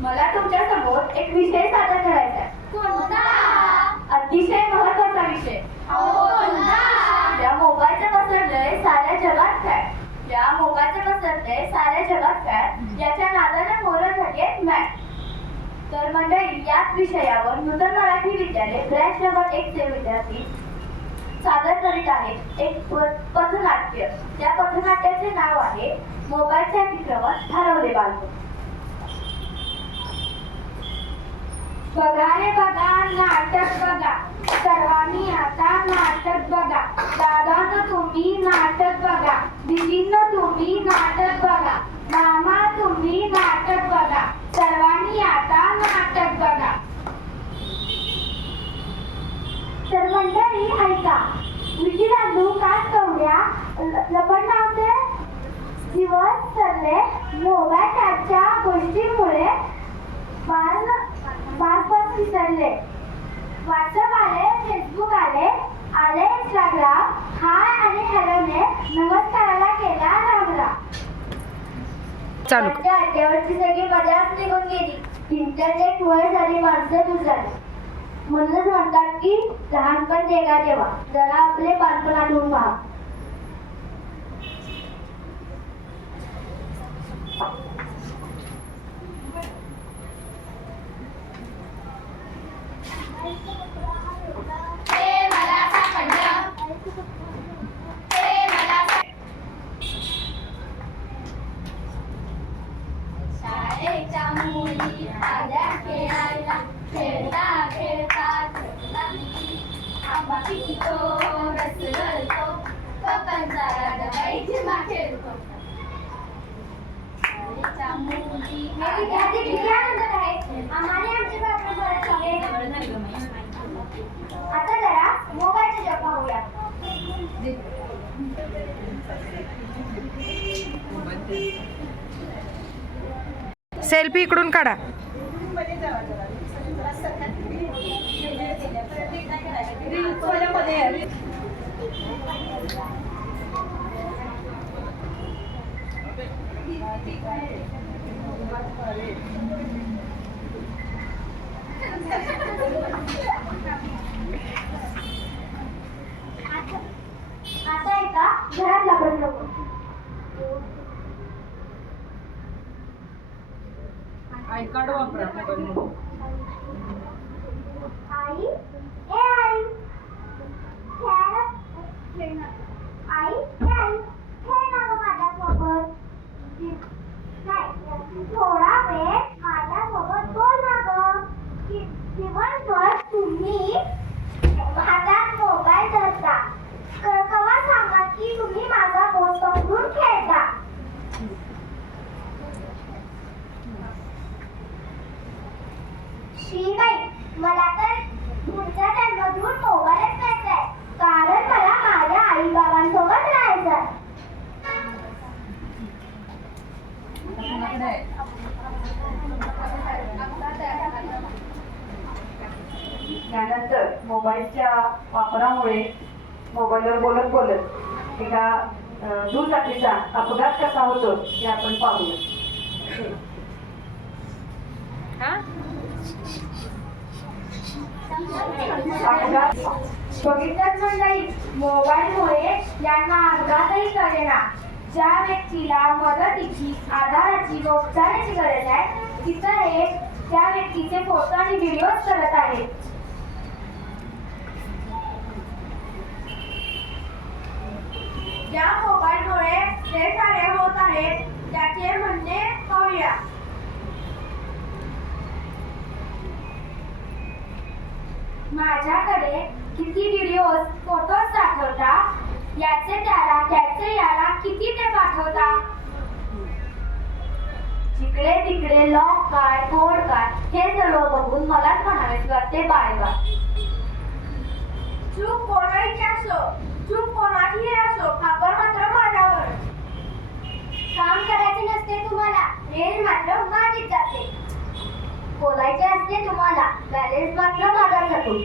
मला तुमच्यासमोर एक विषय सादर करायचा कोणता? अतिशय महत्त्वाचा विषय. हो, त्या मोबाईलचं पसरलंय साऱ्या जगात काय त्या मोबाईलचं पसरलंय साऱ्या जगात काय याच्या नादानं मोरं झाली मॅट. तर मंडळी याच विषयावर नूतन मराठी विद्यालय ब्रॅच नंबर एक चे विद्यार्थी सादर करीत आहेत एक पथनाट्य. त्या पथनाट्याचे नाव आहे मोबाईलच्या अतिक्रमण ठरवले बालको बघा रे बघा नाटक बघा. सर्वांनी आता नाटक बघा. दादा तुम्ही नाटक बघा. दिदींना तुम्ही नाटक बघा. मामा तुम्ही नाटक बघा. सर्वांनी आता नाटक बघा. तर मंडळी ऐका. विधी दादू काय कवड्या लपण नावचे दिवस सरले. मोबाईल गोष्टीमुळे गोष्टींमुळे बाल विसरले. व्हॉट्सअप आले फेसबुक आले आले इंस्टाग्राम हाय आणि हॅलोने नमस्काराला केला रामला चालू. अड्ड्यावरची सगळी मजाच निघून गेली. इंटरनेट वर झाली माणसं झाली म्हणूनच म्हणतात की लहानपण देगा देवा जरा आपले बालपण आठवून पहा. खेळता Selfie इकडून काढा. आय कार्ड वापरा मोबाईलमध्ये त्यानंतर मोबाईलच्या वापरामुळे मोबाईलवर बोलत बोलत एका दुचाकीचा अपघात कसा होतो हे आपण पाहूया. अपघात बघितलंच मंडळी मोबाईलमुळे यांना अपघातही कळेना ज्या व्यक्तीला मदतीची आधाराची व उपचाराची गरज आहे तिथं एक त्या व्यक्तीचे फोटो आणि व्हिडिओज करत आहेत ज्या मोबाईलमुळे हे सारे होत आहेत त्याचे म्हणणे पाहूया माझ्याकडे किती व्हिडिओज फोटोज दाखवता? याचे त्याला त्याचे याला किती ते पाठवता? जिकडे तिकडे लॉक काय कोड काय हे सर्व बघून मलाच म्हणावेच वाटते. Bye bye. बॅलेन्स मात्र माझा जातो